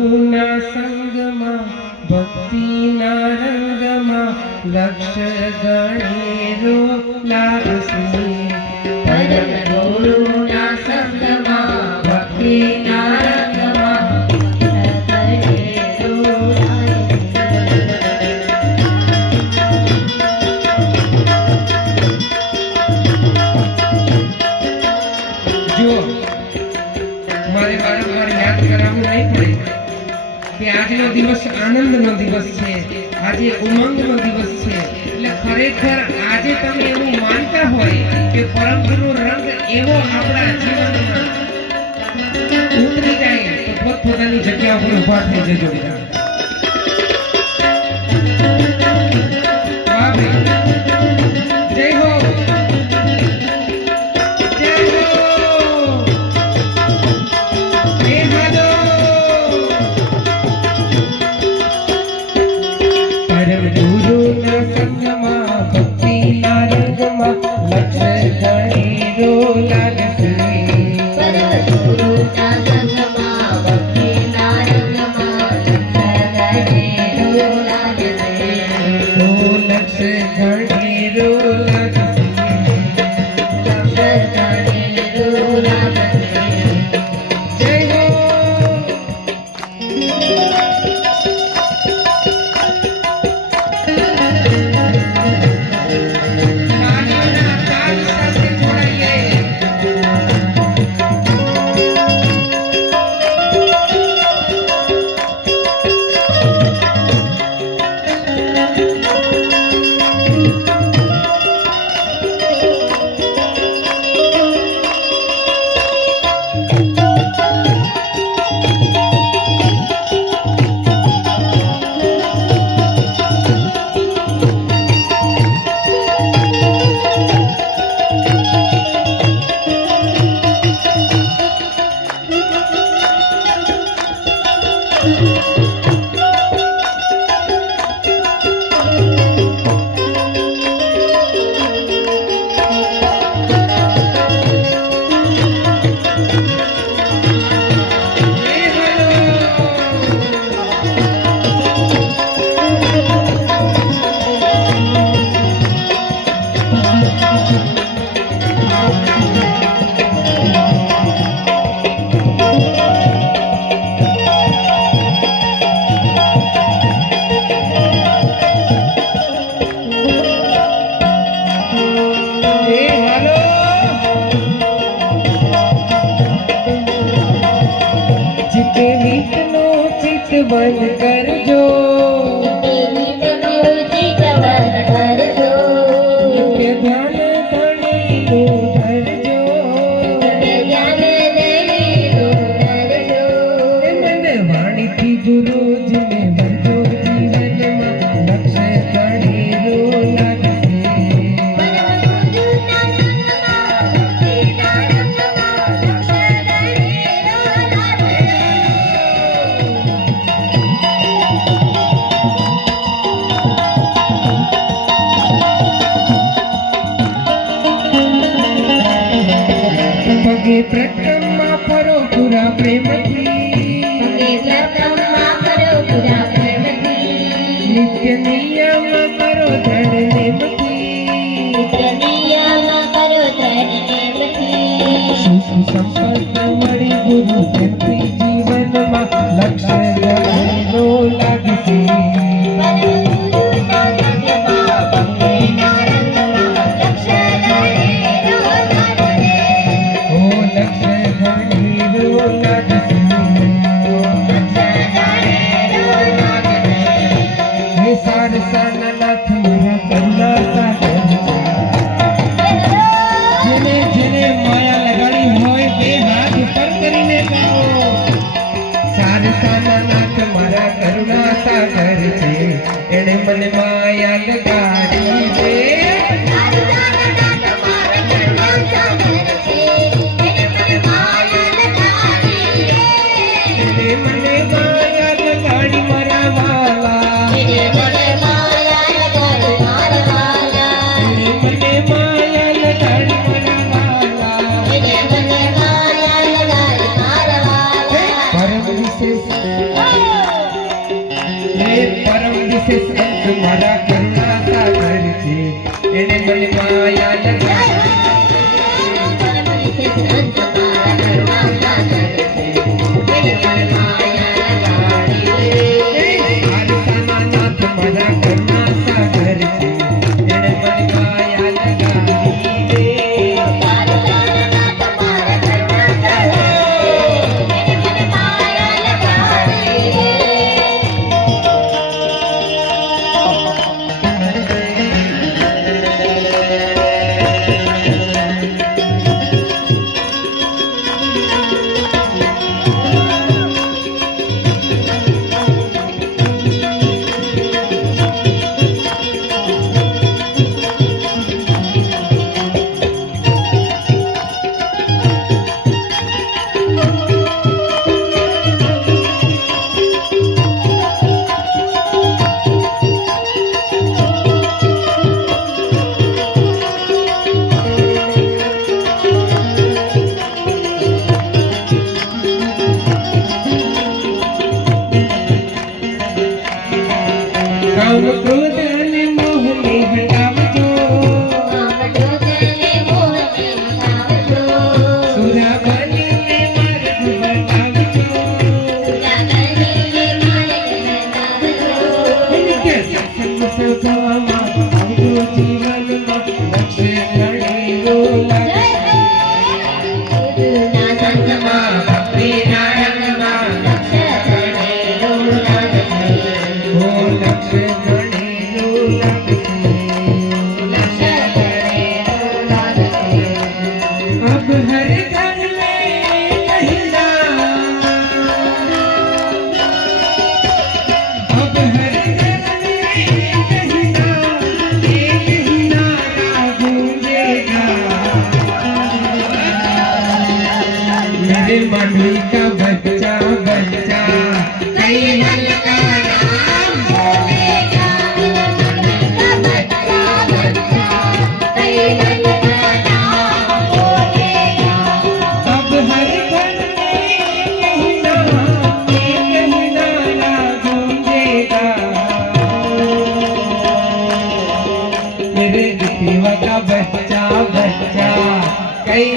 ગુરુના સંગમાં ભક્તિના રંગમાં લક્ષ્ય ગણેરો લાગશે પરમ ગુરુના સંગમાં ભક્તિના રંગમાં જો મારે વારંવાર યાદ કરાવવું નહીં પડે કે આજનો દિવસ આનંદનો દિવસ છે, આજે ઉમંગનો દિવસ છે। એટલે ખરેખર આજે તમે એવું માનતા હોય કે પરમ ગુરુ રંગ એવો આપણા જીવનમાં ઉતરી જાય તો પોતપોતાની જગ્યા ઉપર ઊભા થઈ જજો બધા। વાહ ભાઈ, જય હો, જય હો, હે હાલો। પરમ ગુરુના સંગમાં ભક્તિના રંગમાં લક્ષ્ય ગણેરો લાગશે પરમ ગુરુના સંગમાં ભક્તિના રંગમાં લક્ષ્ય ગણેરો લાગશે ઓ લક્ષ્ય ગણેરો લાગશે લક્ષ્ય ગણેરો લાગશે। જય હો। તાળીઓના તાલ સાથે જોડાઈએ। બંધ કરજો કે ધ્યાન ધણીનું ધરજો મને વાણીથી ગુરુજીને ભરજો જીવનમાં લક્ષ્ય ગણેરો લાગશે પગે પ્રકમમાં પરો પૂરા પ્રેમથી નિત્ય નિયમ કરો દ્રઢ નેમથી સુખ સંપત્ત મળી ગુરુ પ્રેમથી જીવનમાં લક્ષ્ય ગણેરો લાગશે જેને માયા લગાડી હોય બે હાથ ઉપર કરીને કહો સારસાના નાથ મારા કરુણા સાગર છે એણે મને માયા લગાડી દે મને માયા લગાડી મારા વાલા મને માયા લગાડી મારા વાલા પરમ વિશેષ વિશેષ અંત મારા કરુણા સાગર છે એને મને માયા લગાડી આરસાના નાથ મારા કરુણા સાગર છે એને મને માયા લગાડી કામ ક્રોધ અને મોહને હટાવજો સુરા બનીને માર્ગ બતાવજો નિત્ય સત્સંગ સભામાં આવજો જીવનમાં લક્ષ્ય ઘડેલો લાગે સંગમાં ભક્તિના રંગમાં લક્ષ્ય ઘડેલો લાગે ઓ લક્ષ્ય अब हर घर में कहिना अब हर घर में कहिना एक ही नारा गूंजेगा मेरे मंडली का बच्चा बच्चा कई मन का नाम बोलेगा अब हर घर में कहीं नारा गूंजेगा मेरे दिखवा का बच्चा बच्चा कई